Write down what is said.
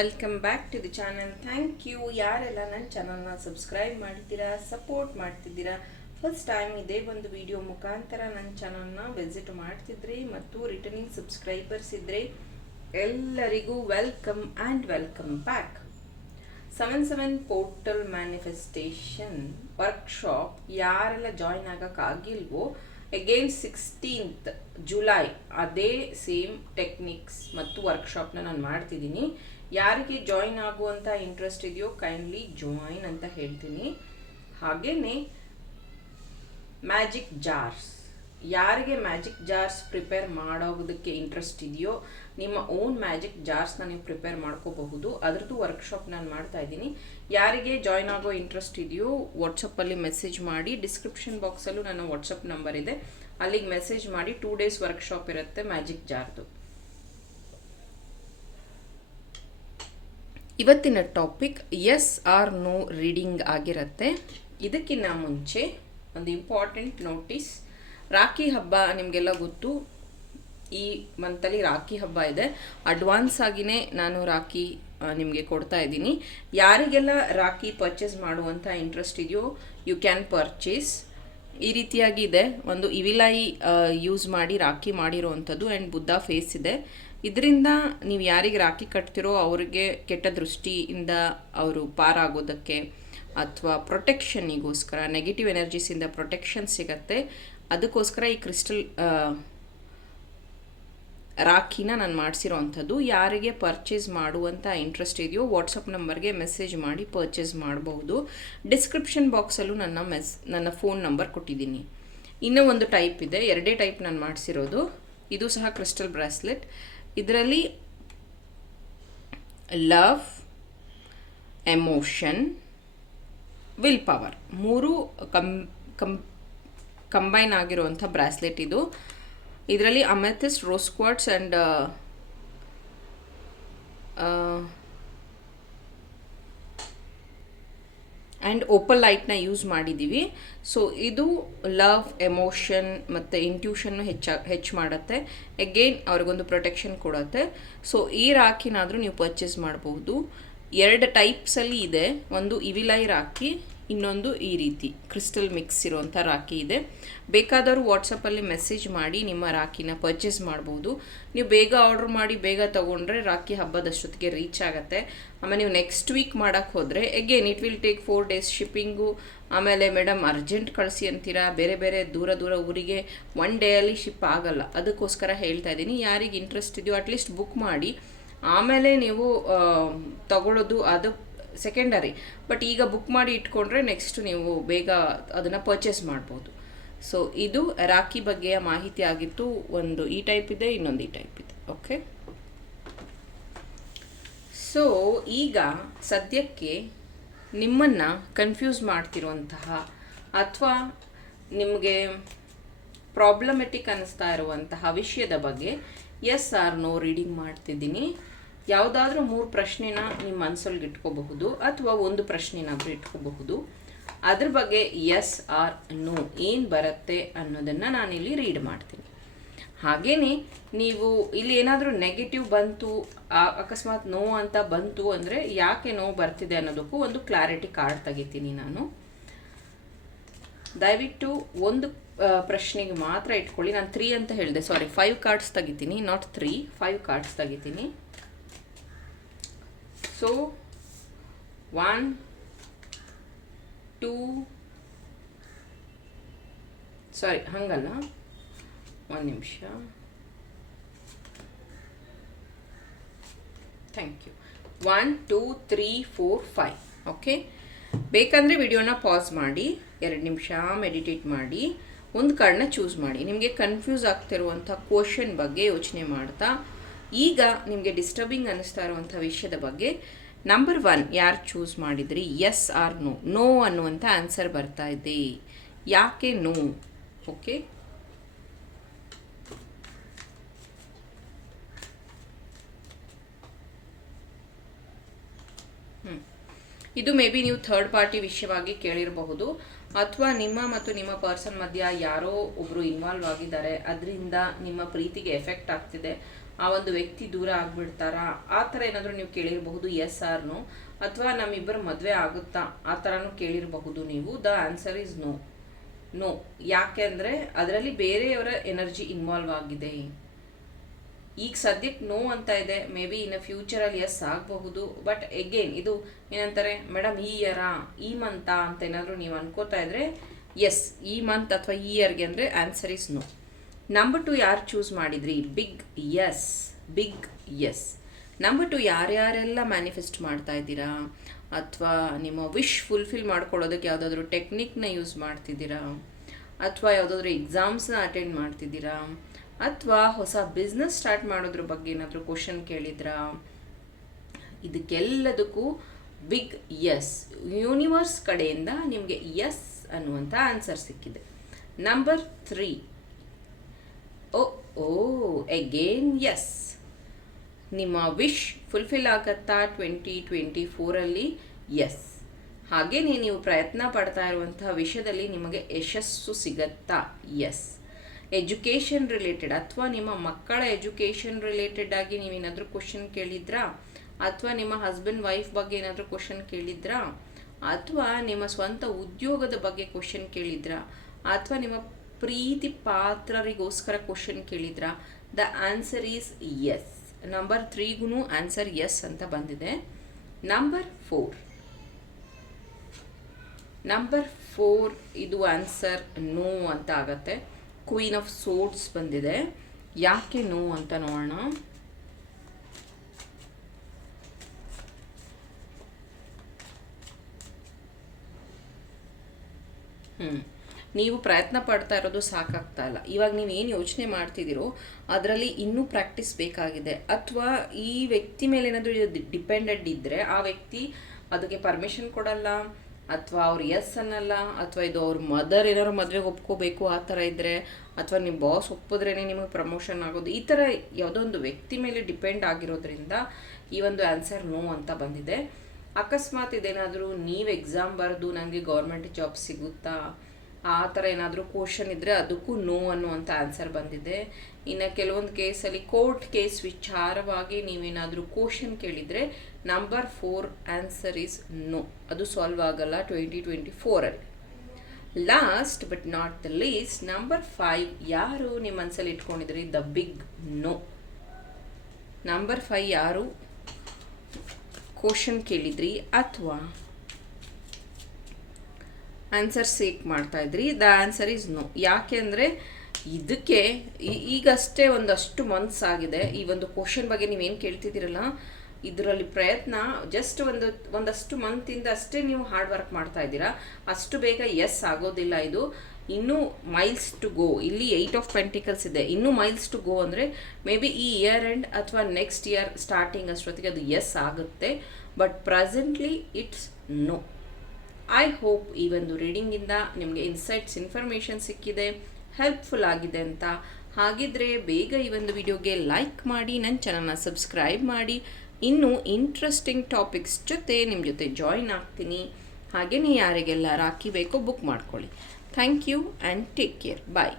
Welcome back to the channel thank you ಯಾರೆಲ್ಲ ನನ್ನ ಚಾನಲ್ನ ಸಬ್ಸ್ಕ್ರೈಬ್ ಮಾಡ್ತೀರಾ ಸಪೋರ್ಟ್ ಮಾಡ್ತಿದ್ದೀರಾ ಫಸ್ಟ್ ಟೈಮ್ ಇದೇ ಒಂದು ವಿಡಿಯೋ ಮುಖಾಂತರ ನನ್ನ ಚಾನಲ್ನ ವಿಸಿಟ್ ಮಾಡ್ತಿದ್ರಿ ಮತ್ತು ರಿಟರ್ನಿಂಗ್ ಸಬ್ಸ್ಕ್ರೈಬರ್ಸ್ ಇದ್ದರೆ ಎಲ್ಲರಿಗೂ welcome and welcome back seven seven portal manifestation workshop ಯಾರೆಲ್ಲ ಜಾಯ್ನ್ ಆಗೋಕ್ಕಾಗಿಲ್ವೋ ಅಗೇನ್ ಸಿಕ್ಸ್ಟೀನ್ತ್ ಜುಲೈ ಅದೇ ಸೇಮ್ ಟೆಕ್ನಿಕ್ಸ್ ಮತ್ತು ವರ್ಕ್ಶಾಪ್ನ ನಾನು ಮಾಡ್ತಿದ್ದೀನಿ. ಯಾರಿಗೆ ಜಾಯಿನ್ ಆಗುವಂಥ ಇಂಟ್ರೆಸ್ಟ್ ಇದೆಯೋ ಕೈಂಡ್ಲಿ ಜಾಯಿನ್ ಅಂತ ಹೇಳ್ತೀನಿ. ಹಾಗೆಯೇ ಮ್ಯಾಜಿಕ್ ಜಾರ್ಸ್ ಯಾರಿಗೆ ಮ್ಯಾಜಿಕ್ ಜಾರ್ಸ್ ಪ್ರಿಪೇರ್ ಮಾಡೋದಕ್ಕೆ ಇಂಟ್ರೆಸ್ಟ್ ಇದೆಯೋ, ನಿಮ್ಮ ಓನ್ ಮ್ಯಾಜಿಕ್ ಜಾರ್ಸ್ನ ನೀವು ಪ್ರಿಪೇರ್ ಮಾಡ್ಕೋಬಹುದು. ಅದ್ರದ್ದು ವರ್ಕ್ಶಾಪ್ ನಾನು ಮಾಡ್ತಾ ಇದ್ದೀನಿ. ಯಾರಿಗೆ ಜಾಯ್ನ್ ಆಗೋ ಇಂಟ್ರೆಸ್ಟ್ ಇದೆಯೋ ವಾಟ್ಸಪ್ಪಲ್ಲಿ ಮೆಸೇಜ್ ಮಾಡಿ ಡಿಸ್ಕ್ರಿಪ್ಷನ್ ಬಾಕ್ಸಲ್ಲೂ ನನ್ನ ವಾಟ್ಸಪ್ ನಂಬರ್ ಇದೆ. ಅಲ್ಲಿಗೆ ಮೆಸೇಜ್ ಮಾಡಿ ಟೂ ಡೇಸ್ ವರ್ಕ್ಶಾಪ್ ಇರುತ್ತೆ ಮ್ಯಾಜಿಕ್ ಜಾರ್ದು ಇವತ್ತಿನ topic yes or no reading ಆಗಿರುತ್ತೆ. ಇದಕ್ಕಿಂತ ಮುಂಚೆ ಒಂದು ಇಂಪಾರ್ಟೆಂಟ್ ನೋಟಿಸ್ ರಾಖಿ ಹಬ್ಬ ನಿಮಗೆಲ್ಲ ಗೊತ್ತು. ಈ ಮಂತಲ್ಲಿ ರಾಖಿ ಹಬ್ಬ ಇದೆ. ಅಡ್ವಾನ್ಸ್ ಆಗಿನೇ ನಾನು ರಾಖಿ ನಿಮಗೆ ಕೊಡ್ತಾ ಇದ್ದೀನಿ. ಯಾರಿಗೆಲ್ಲ ರಾಖಿ ಪರ್ಚೇಸ್ ಮಾಡುವಂಥ ಇಂಟ್ರೆಸ್ಟ್ ಇದೆಯೋ ಯು ಕ್ಯಾನ್ ಪರ್ಚೇಸ್ ಈ ರೀತಿಯಾಗಿ ಇದೆ. ಒಂದು ಇವಿಲಾಯಿ ಯೂಸ್ ಮಾಡಿ ರಾಖಿ ಮಾಡಿರೋವಂಥದ್ದು ಆ್ಯಂಡ್ ಬುದ್ಧ ಫೇಸ್ ಇದೆ. ಇದರಿಂದ ನೀವು ಯಾರಿಗೆ ರಾಖಿ ಕಟ್ತಿರೋ ಅವ್ರಿಗೆ ಕೆಟ್ಟ ದೃಷ್ಟಿಯಿಂದ ಅವರು ಪಾರಾಗೋದಕ್ಕೆ ಅಥವಾ ಪ್ರೊಟೆಕ್ಷನ್ನಿಗೋಸ್ಕರ ನೆಗೆಟಿವ್ ಎನರ್ಜೀಸಿಂದ ಪ್ರೊಟೆಕ್ಷನ್ ಸಿಗತ್ತೆ. ಅದಕ್ಕೋಸ್ಕರ ಈ ಕ್ರಿಸ್ಟಲ್ ರಾಖಿನ ನಾನು ಮಾಡಿಸಿರೋ ಅಂಥದ್ದು. ಯಾರಿಗೆ ಪರ್ಚೇಸ್ ಮಾಡುವಂಥ ಇಂಟ್ರೆಸ್ಟ್ ಇದೆಯೋ ವಾಟ್ಸಪ್ ನಂಬರ್ಗೆ ಮೆಸೇಜ್ ಮಾಡಿ ಪರ್ಚೇಸ್ ಮಾಡಬಹುದು ಡಿಸ್ಕ್ರಿಪ್ಷನ್ ಬಾಕ್ಸಲ್ಲೂ ನನ್ನ ಮೆಸ್ ನನ್ನ ಫೋನ್ ನಂಬರ್ ಕೊಟ್ಟಿದ್ದೀನಿ. ಇನ್ನೂ ಒಂದು ಟೈಪ್ ಇದೆ. ಎರಡೇ ಟೈಪ್ ನಾನು ಮಾಡಿಸಿರೋದು. ಇದು ಸಹ ಕ್ರಿಸ್ಟಲ್ ಬ್ರಾಸ್ಲೆಟ್ ಇದರಲ್ಲಿ ಲವ್, ಎಮೋಷನ್, ವಿಲ್ ಪವರ್. ಮೂರು ಕಂ ಕಂ, ಕಂಬೈನ್ ಆಗಿರುವಂಥ ಬ್ರಾಸ್ಲೆಟ್ ಇದು. ಇದರಲ್ಲಿ amethyst rose quartz and and opal ಲೈಟ್ನ use ಮಾಡಿದ್ದೀವಿ ಸೊ ಇದು ಲವ್ ಎಮೋಷನ್ ಮತ್ತು ಇಂಟ್ಯೂಷನ್ನು ಹೆಚ್ಚ, ಹೆಚ್ಚು ಮಾಡುತ್ತೆ. ಎಗೇನ್ ಅವ್ರಿಗೊಂದು ಪ್ರೊಟೆಕ್ಷನ್ ಕೊಡುತ್ತೆ. ಸೊ ಈ ರಾಕಿನಾದರೂ ನೀವು ಪರ್ಚೇಸ್ ಮಾಡಬಹುದು ಎರಡು ಟೈಪ್ಸಲ್ಲಿ ಇದೆ. ಒಂದು ಇವಿಲೈ ರಾಖಿ ಇನ್ನೊಂದು ಈ ರೀತಿ. ಕ್ರಿಸ್ಟಲ್ ಮಿಕ್ಸ್ ಇರುವಂಥ ರಾಖಿ ಇದೆ. ಬೇಕಾದವರು ವಾಟ್ಸಪ್ಪಲ್ಲಿ ಮೆಸೇಜ್ ಮಾಡಿ ನಿಮ್ಮ ರಾಖಿನ ಪರ್ಚೇಸ್ ಮಾಡ್ಬೋದು. ನೀವು ಬೇಗ ಆರ್ಡ್ರ್ ಮಾಡಿ, ಬೇಗ ತೊಗೊಂಡ್ರೆ ರಾಖಿ ಹಬ್ಬದಷ್ಟೊತ್ತಿಗೆ ರೀಚ್ ಆಗುತ್ತೆ. ಆಮೇಲೆ ನೀವು ನೆಕ್ಸ್ಟ್ ವೀಕ್ ಮಾಡೋಕ್ಕೆ ಹೋದರೆ again it will take four days shipping ಆಮೇಲೆ ಮೇಡಮ್ ಅರ್ಜೆಂಟ್ ಕಳಿಸಿ ಅಂತೀರಾ? ಬೇರೆ ಬೇರೆ ದೂರ ದೂರ ಊರಿಗೆ ಒನ್ ಡೇಯಲ್ಲಿ ಶಿಪ್ ಆಗಲ್ಲ. ಅದಕ್ಕೋಸ್ಕರ ಹೇಳ್ತಾ ಇದ್ದೀನಿ. ಯಾರಿಗೆ ಇಂಟ್ರೆಸ್ಟ್ ಇದೆಯೋ ಅಟ್ಲೀಸ್ಟ್ ಬುಕ್ ಮಾಡಿ. ಆಮೇಲೆ ನೀವು ತಗೊಳ್ಳೋದು ಅದು ಸೆಕೆಂಡರಿ ಬಟ್ ಈಗ ಬುಕ್ ಮಾಡಿ ಇಟ್ಕೊಂಡ್ರೆ ನೆಕ್ಸ್ಟ್ ನೀವು ಬೇಗ ಅದನ್ನು ಪರ್ಚೇಸ್ ಮಾಡ್ಬೋದು. ಸೊ ಇದು ರಾಖಿ ಬಗ್ಗೆಯ ಮಾಹಿತಿ ಆಗಿತ್ತು ಒಂದು ಈ ಟೈಪ್ ಇದೆ, ಇನ್ನೊಂದು ಈ ಟೈಪ್ ಇದೆ. ಓಕೆ ಸೊ ಈಗ ಸದ್ಯಕ್ಕೆ ನಿಮ್ಮನ್ನು ಕನ್ಫ್ಯೂಸ್ ಮಾಡ್ತಿರುವಂತಹ ಅಥವಾ ನಿಮಗೆ ಪ್ರಾಬ್ಲಮೆಟಿಕ್ ಅನ್ನಿಸ್ತಾ ಇರುವಂತಹ ವಿಷಯದ ಬಗ್ಗೆ ಎಸ್ ಆರ್ ನೋ ರೀಡಿಂಗ್ ಮಾಡ್ತಿದ್ದೀನಿ. ಯಾವುದಾದ್ರೂ ಮೂರು ಪ್ರಶ್ನೆನ ನಿಮ್ಮ ಮನಸ್ಸಲ್ಲಿ ಇಟ್ಕೋಬಹುದು ಅಥವಾ ಒಂದು ಪ್ರಶ್ನೆನಾದರೂ ಇಟ್ಕೋಬಹುದು. ಅದ್ರ ಬಗ್ಗೆ ಎಸ್, ಆರ್, ನೋ ಏನು ಬರುತ್ತೆ ಅನ್ನೋದನ್ನು ನಾನಿಲ್ಲಿ ರೀಡ್ ಮಾಡ್ತೀನಿ. ಹಾಗೆಯೇ ನೀವು ಇಲ್ಲಿ ಏನಾದರೂ ನೆಗೆಟಿವ್ ಬಂತು ಅಕಸ್ಮಾತ್ ನೋ ಅಂತ ಬಂತು ಅಂದರೆ ಯಾಕೆ ನೋ ಬರ್ತಿದೆ ಅನ್ನೋದಕ್ಕೂ ಒಂದು ಕ್ಲಾರಿಟಿ ಕಾರ್ಡ್ ತೆಗಿತೀನಿ ನಾನು. ದಯವಿಟ್ಟು ಒಂದು ಪ್ರಶ್ನೆಗೆ ಮಾತ್ರ ಇಟ್ಕೊಳ್ಳಿ. ನಾನು ತ್ರೀ ಅಂತ ಹೇಳಿದೆ. ಸಾರಿ ಫೈವ್ ಕಾರ್ಡ್ಸ್ ತೆಗಿತೀನಿ ನಾಟ್ ತ್ರೀ ಫೈವ್ ಕಾರ್ಡ್ಸ್ ತೆಗಿತೀನಿ. ಸೊ ಒನ್ ಟೂ ಸಾರಿ ಹಂಗಲ್ಲ. ಒಂದು ನಿಮಿಷ. Thank you one two three four five okay ಬೇಕಂದರೆ ವಿಡಿಯೋನ ಪಾಸ್ ಮಾಡಿ, ಎರಡು ನಿಮಿಷ ಮೆಡಿಟೇಟ್ ಮಾಡಿ, ಒಂದು ಕಾರ್ಡ್ನ ಚೂಸ್ ಮಾಡಿ. ನಿಮಗೆ ಕನ್ಫ್ಯೂಸ್ ಆಗ್ತಿರುವಂಥ ಕ್ವಶನ್ ಬಗ್ಗೆ ಯೋಚನೆ ಮಾಡ್ತಾ ಈಗ ನಿಮಗೆ ಡಿಸ್ಟರ್ಬಿಂಗ್ ಅನ್ನಿಸ್ತಾ ಇರುವಂಥ ವಿಷಯದ ಬಗ್ಗೆ ನಂಬರ್ ಒನ್ ಯಾರು ಚೂಸ್ ಮಾಡಿದ್ರಿ? ಎಸ್ ಆರ್ ನೋ ನೋ ಅನ್ನುವಂಥ ಆನ್ಸರ್ ಬರ್ತಾ ಇದೆ. ಯಾಕೆ ನೋ ಓಕೆ ಇದು ಮೇ ಬಿ ನೀವು ಥರ್ಡ್ ಪಾರ್ಟಿ ವಿಷಯವಾಗಿ ಕೇಳಿರಬಹುದು. ಅಥವಾ ನಿಮ್ಮ ಮತ್ತು ನಿಮ್ಮ ಪರ್ಸನ್ ಮಧ್ಯ ಯಾರೋ ಒಬ್ಬರು ಇನ್ವಾಲ್ವ್ ಆಗಿದ್ದಾರೆ. ಅದರಿಂದ ನಿಮ್ಮ ಪ್ರೀತಿಗೆ ಎಫೆಕ್ಟ್ ಆಗ್ತಿದೆ. ಆ ಒಂದು ವ್ಯಕ್ತಿ ದೂರ ಆಗ್ಬಿಡ್ತಾರಾ? ಆ ಥರ ಏನಾದರೂ ನೀವು ಕೇಳಿರಬಹುದು ಎಸ್ ಆರ್ನು ಅಥವಾ ನಮ್ಮಿಬ್ಬರ ಮದುವೆ ಆಗುತ್ತಾ? ಆ ಥರನೂ ಕೇಳಿರಬಹುದು ನೀವು. The answer is no no ಯಾಕೆಂದರೆ ಅದರಲ್ಲಿ ಬೇರೆಯವರ ಎನರ್ಜಿ ಇನ್ವಾಲ್ವ್ ಆಗಿದೆ. ಈಗ ಸದ್ಯಕ್ಕೆ ನೋ ಅಂತ ಇದೆ. ಮೇ ಬಿ ಇನ್ ಫ್ಯೂಚರಲ್ಲಿ ಎಸ್ ಆಗಬಹುದು. ಬಟ್ ಎಗೇನ್ ಇದು ಏನಂತಾರೆ? ಮೇಡಮ್ ಈ ಇಯರಾ ಈ ಮಂತಾ ಅಂತ ಏನಾದರೂ ನೀವು ಅನ್ಕೋತಾ ಇದ್ರೆ ಎಸ್ ಈ ಮಂತ್ ಅಥವಾ ಈ ಇಯರ್ಗೆ ಅಂದರೆ answer is no number two ಯಾರು ಚೂಸ್ ಮಾಡಿದ್ರಿ? Big yes big yes number two ಯಾರ್ಯಾರೆಲ್ಲ manifest ಮಾಡ್ತಾ ಇದ್ದೀರಾ? ಅಥವಾ ನಿಮ್ಮ ವಿಶ್ ಫುಲ್ಫಿಲ್ ಮಾಡ್ಕೊಳ್ಳೋದಕ್ಕೆ ಯಾವುದಾದ್ರೂ ಟೆಕ್ನಿಕ್ನ ಯೂಸ್ ಮಾಡ್ತಿದ್ದೀರಾ? ಅಥವಾ ಯಾವುದಾದ್ರು ಎಕ್ಸಾಮ್ಸ್ನ ಅಟೆಂಡ್ ಮಾಡ್ತಿದ್ದೀರಾ? ಅಥವಾ ಹೊಸ ಬಿಸ್ನೆಸ್ ಸ್ಟಾರ್ಟ್ ಮಾಡೋದ್ರ ಬಗ್ಗೆ ಏನಾದರೂ ಕ್ವಶನ್ ಕೇಳಿದ್ರಾ? ಇದಕ್ಕೆಲ್ಲದಕ್ಕೂ ಬಿಗ್ ಎಸ್ ಯೂನಿವರ್ಸ್ ಕಡೆಯಿಂದ ನಿಮಗೆ ಎಸ್ ಅನ್ನುವಂಥ ಆನ್ಸರ್ ಸಿಕ್ಕಿದೆ. ನಂಬರ್ ತ್ರೀ ಓ ಓ ಎಗೇನ್ ಎಸ್ ನಿಮ್ಮ ವಿಶ್ ಫುಲ್ಫಿಲ್ ಆಗತ್ತಾ ಟ್ವೆಂಟಿ ಟ್ವೆಂಟಿ ಫೋರಲ್ಲಿ ಎಸ್ ಹಾಗೆಯೇ ನೀವು ಪ್ರಯತ್ನ ಪಡ್ತಾ ಇರುವಂತಹ ವಿಷಯದಲ್ಲಿ ನಿಮಗೆ ಯಶಸ್ಸು ಸಿಗತ್ತಾ? ಎಸ್ ಎಜುಕೇಷನ್ ರಿಲೇಟೆಡ್ ಅಥವಾ ನಿಮ್ಮ ಮಕ್ಕಳ ಎಜುಕೇಷನ್ ರಿಲೇಟೆಡ್ ಆಗಿ ನೀವೇನಾದರೂ ಕ್ವಶನ್ ಕೇಳಿದ್ರಾ? ಅಥವಾ ನಿಮ್ಮ ಹಸ್ಬೆಂಡ್ ವೈಫ್ ಬಗ್ಗೆ ಏನಾದರೂ ಕ್ವಶನ್ ಕೇಳಿದ್ರಾ? ಅಥವಾ ನಿಮ್ಮ ಸ್ವಂತ ಉದ್ಯೋಗದ ಬಗ್ಗೆ ಕ್ವಶನ್ ಕೇಳಿದ್ರಾ? ಅಥವಾ ನಿಮ್ಮ ಪ್ರೀತಿ ಪಾತ್ರರಿಗೋಸ್ಕರ question ಕೇಳಿದ್ರಾ? The answer is yes number ತ್ರೀಗೂ answer yes ಅಂತ ಬಂದಿದೆ. ನಂಬರ್ ಫೋರ್ ನಂಬರ್ ಫೋರ್ ಇದು ಆನ್ಸರ್ ನೋ ಅಂತ ಆಗತ್ತೆ. ಕ್ವೀನ್ ಆಫ್ ಸೋಟ್ಸ್ ಬಂದಿದೆ. ಯಾಕೆ ನೋ ಅಂತ ನೋಡೋಣ. ಹ್ಞೂ ನೀವು ಪ್ರಯತ್ನ ಪಡ್ತಾ ಇರೋದು ಸಾಕಾಗ್ತಾ ಇಲ್ಲ. ಇವಾಗ ನೀವು ಏನು ಯೋಚನೆ ಮಾಡ್ತಿದ್ದೀರೋ ಅದರಲ್ಲಿ ಇನ್ನೂ ಪ್ರಾಕ್ಟೀಸ್ ಬೇಕಾಗಿದೆ. ಅಥವಾ ಈ ವ್ಯಕ್ತಿ ಮೇಲೆ ಏನಾದರೂ ಡಿಪೆಂಡೆಡ್ ಇದ್ದರೆ ಆ ವ್ಯಕ್ತಿ ಅದಕ್ಕೆ ಪರ್ಮಿಷನ್ ಕೊಡಲ್ಲ, ಅಥವಾ ಅವ್ರು ಎಸ್ ಅನ್ನಲ್ಲ, ಅಥವಾ ಇದು ಅವ್ರ ಮದರ್ ಏನಾದ್ರು ಮದುವೆಗೆ ಒಪ್ಕೋಬೇಕು ಆ ಥರ ಇದ್ದರೆ ಅಥವಾ ನಿಮ್ಮ ಬಾಸ್ ಒಪ್ಪಿದ್ರೇ ನಿಮಗೆ ಪ್ರಮೋಷನ್ ಆಗೋದು, ಈ ಥರ ಯಾವುದೋ ಒಂದು ವ್ಯಕ್ತಿ ಮೇಲೆ ಡಿಪೆಂಡ್ ಆಗಿರೋದ್ರಿಂದ ಈ ಒಂದು ಆನ್ಸರ್ ನೋ ಅಂತ ಬಂದಿದೆ. ಅಕಸ್ಮಾತ್ ಇದೇನಾದರೂ ನೀವು ಎಕ್ಸಾಮ್ ಬರೆದು ನನಗೆ ಗೌರ್ಮೆಂಟ್ ಜಾಬ್ ಸಿಗುತ್ತಾ? ಆ ಥರ ಏನಾದರೂ ಕ್ವಶನ್ ಇದ್ದರೆ ಅದಕ್ಕೂ ನೋ ಅನ್ನುವಂಥ ಆನ್ಸರ್ ಬಂದಿದೆ. ಇನ್ನು ಕೆಲವೊಂದು ಕೇಸಲ್ಲಿ ಕೋರ್ಟ್ ಕೇಸ್ ವಿಚಾರವಾಗಿ ನೀವೇನಾದರೂ ಕ್ವಶನ್ ಕೇಳಿದರೆ number four answer is no ಅದು ಸಾಲ್ವ್ ಆಗಲ್ಲ twenty twenty ಫೋರಲ್ಲಿ last but not the least number five ಯಾರು ನಿಮ್ಮ ಮನಸ್ಸಲ್ಲಿ ಇಟ್ಕೊಂಡಿದ್ರಿ? The big no number five ಯಾರು? ಕ್ವಶನ್ ಕೇಳಿದ್ರಿ ಅಥವಾ ಆನ್ಸರ್ ಸೀಕ್ ಮಾಡ್ತಾ ಇದ್ರಿ. ದ ಆನ್ಸರ್ ಈಸ್ ನೋ ಯಾಕೆ ಅಂದರೆ ಇದಕ್ಕೆ ಈಗಷ್ಟೇ ಒಂದಷ್ಟು ಮಂತ್ಸ್ ಆಗಿದೆ. ಈ ಒಂದು ಕ್ವಶನ್ ಬಗ್ಗೆ ನೀವೇನು ಕೇಳ್ತಿದ್ದೀರಲ್ಲ, ಇದರಲ್ಲಿ ಪ್ರಯತ್ನ ಜಸ್ಟ್ ಒಂದು ಒಂದಷ್ಟು ಮಂತಿಂದ ಅಷ್ಟೇ ನೀವು ಹಾರ್ಡ್ ವರ್ಕ್ ಮಾಡ್ತಾ ಇದ್ದೀರಾ. ಅಷ್ಟು ಬೇಗ ಎಸ್ ಆಗೋದಿಲ್ಲ ಇದು. ಇನ್ನೂ ಮೈಲ್ಸ್ ಟು ಗೋ ಇಲ್ಲಿ ಏಯ್ಟ್ ಆಫ್ ಪೆಂಟಿಕಲ್ಸ್ ಇದೆ. ಇನ್ನೂ ಮೈಲ್ಸ್ ಟು ಗೋ ಅಂದರೆ ಮೇ ಬಿ ಈ ಇಯರ್ ಎಂಡ್ ಅಥವಾ ನೆಕ್ಸ್ಟ್ ಇಯರ್ ಸ್ಟಾರ್ಟಿಂಗ್ ಅಷ್ಟೊತ್ತಿಗೆ ಅದು ಎಸ್ ಆಗುತ್ತೆ. But presently it's no I hope ಈ ಒಂದು ರೀಡಿಂಗಿಂದ ನಿಮಗೆ ಇನ್ಸೈಟ್ಸ್ ಇನ್ಫಾರ್ಮೇಷನ್ ಸಿಕ್ಕಿದೆ ಹೆಲ್ಪ್ಫುಲ್ ಆಗಿದೆ ಅಂತ. ಹಾಗಿದ್ರೆ ಬೇಗ ಈ ಒಂದು ವಿಡಿಯೋಗೆ ಲೈಕ್ ಮಾಡಿ ನನ್ನ ಚಾನಲ್ನ ಸಬ್ಸ್ಕ್ರೈಬ್ ಮಾಡಿ. ಇನ್ನೂ ಇಂಟ್ರೆಸ್ಟಿಂಗ್ ಟಾಪಿಕ್ಸ್ ಜೊತೆ ನಿಮ್ಮ ಜೊತೆ ಜಾಯಿನ್ ಆಗ್ತೀನಿ. ಹಾಗೆಯೇ ಯಾರಿಗೆಲ್ಲ ರಾಖಿ ಬೇಕೋ ಬುಕ್ ಮಾಡ್ಕೊಳ್ಳಿ. Thank you and take care bye